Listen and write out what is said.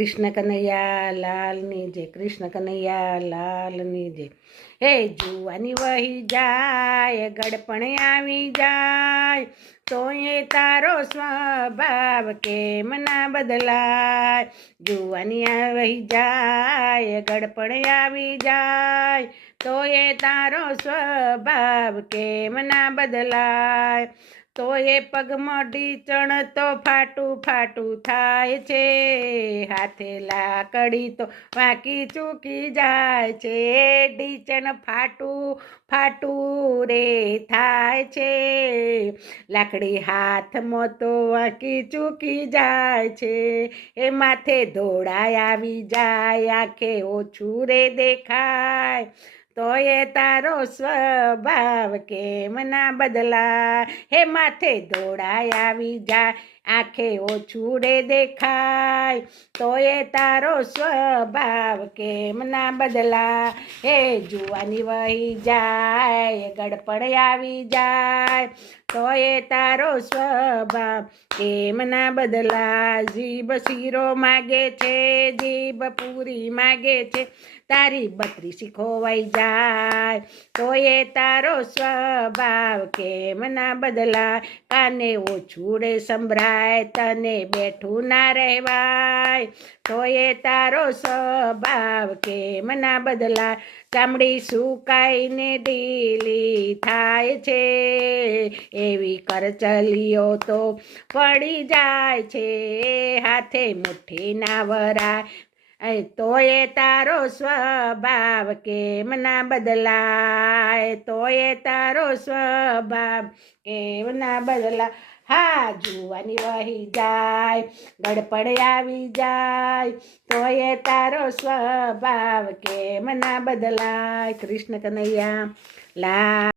કૃષ્ણ કનૈયા લાલની જય, કૃષ્ણ કનૈયા લાલની જય. હે જુવાની વહી જાય, ગડપણ આવી જાય તો એ તારો સ્વભાવ કેમ ના બદલાય? જુવાની વહી જાય, ગડપણ આવી જાય તો એ તારો સ્વભાવ કેમ ના બદલાય? તો એ પગમાં ચણ તો ફાટું ફાટું થાય છે. હાથે લાકડી તો વાંકી ચૂકી જાય છે. ડીચણ ફાટું ફાટું રે થાય છે. લાકડી હાથમાં તો વાંકી ચૂકી જાય છે. એ માથે ધોળાય આવી જાય. આંખે ઓછું રે દેખાય. તો એ તારો સ્વભાવ કેમ ના બદલા હે માથે દોડાય આવી જાય, આંખે ઓછું રે દેખાય. તો એ તારો સ્વભાવ કેમ ના બદલા હે જુવાની વહી જાય ગડપડ આવી જાય. તો એ તારો સ્વભાવ કેમ ના બદલા જીભ શીરો માગે છે, જીભ પૂરી માગે છે. તારી બત્રીસી ખોવાઈ જાય તો તોય તારો સ્વભાવ કેમ ના બદલા કાને ઓછું સંભળાય, તને બેઠું ના રહેવાય. તોય તારો સ્વભાવ કેમ ના બદલા ચામડી સુકાઈને ઢીલી થાય છે. એવી કરચલીઓ તો પડી જાય છે. હાથે મુઠ્ઠી ના વરાય. એ તો તારો સ્વભાવ કેમ ના બદલાય? તોય તારો સ્વભાવ કેમ ના બદલાય? હા, જુવાની વહી જાય ગડપડ આવી જાય. તોય તારો સ્વભાવ કેમ ના બદલાય? કૃષ્ણ કનૈયા, લા